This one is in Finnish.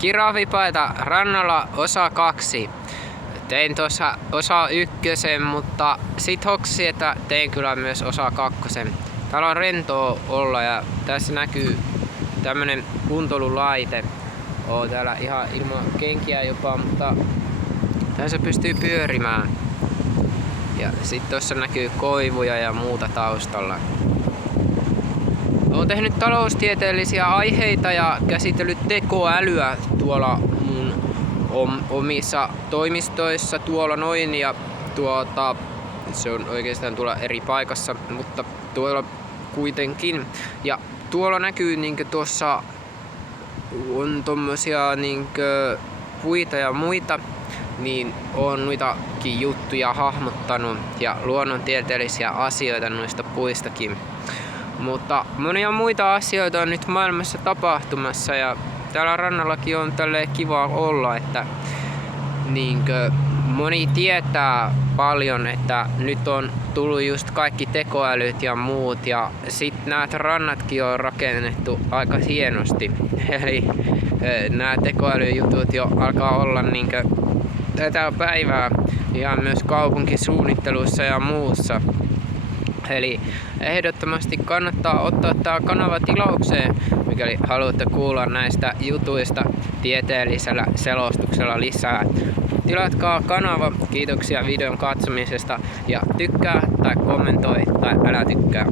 Kirahvipaita rannalla osa 2. Tein tuossa osa 1, mutta sit hoksin, että tein kyllä myös osa 2. Täällä on rentoa olla ja tässä näkyy tämmönen kuntoilulaite. On täällä ihan ilman kenkiä jopa, mutta tässä pystyy pyörimään. Ja sit tuossa näkyy koivuja ja muuta taustalla. Olen tehnyt taloustieteellisiä aiheita ja käsitellyt tekoälyä tuolla mun omissa toimistoissa tuolla noin ja se on oikeastaan tuolla eri paikassa, mutta tuolla kuitenkin. Ja tuolla näkyy tuossa on tommosia puita ja muita, niin on noitakin juttuja hahmottanut ja luonnontieteellisiä asioita noista puistakin. Mutta monia muita asioita on nyt maailmassa tapahtumassa ja täällä rannallakin on tälleen kiva olla, että moni tietää paljon, että nyt on tullut just kaikki tekoälyt ja muut ja sit näitä rannatkin on rakennettu aika hienosti. Eli nämä tekoälyjutut jo alkaa olla tätä päivää ja myös kaupunkisuunnittelussa ja muussa. Eli ehdottomasti kannattaa ottaa tämä kanava tilaukseen, mikäli haluatte kuulla näistä jutuista tieteellisellä selostuksella lisää. Tilatkaa kanava, kiitoksia videon katsomisesta ja tykkää tai kommentoi tai älä tykkää.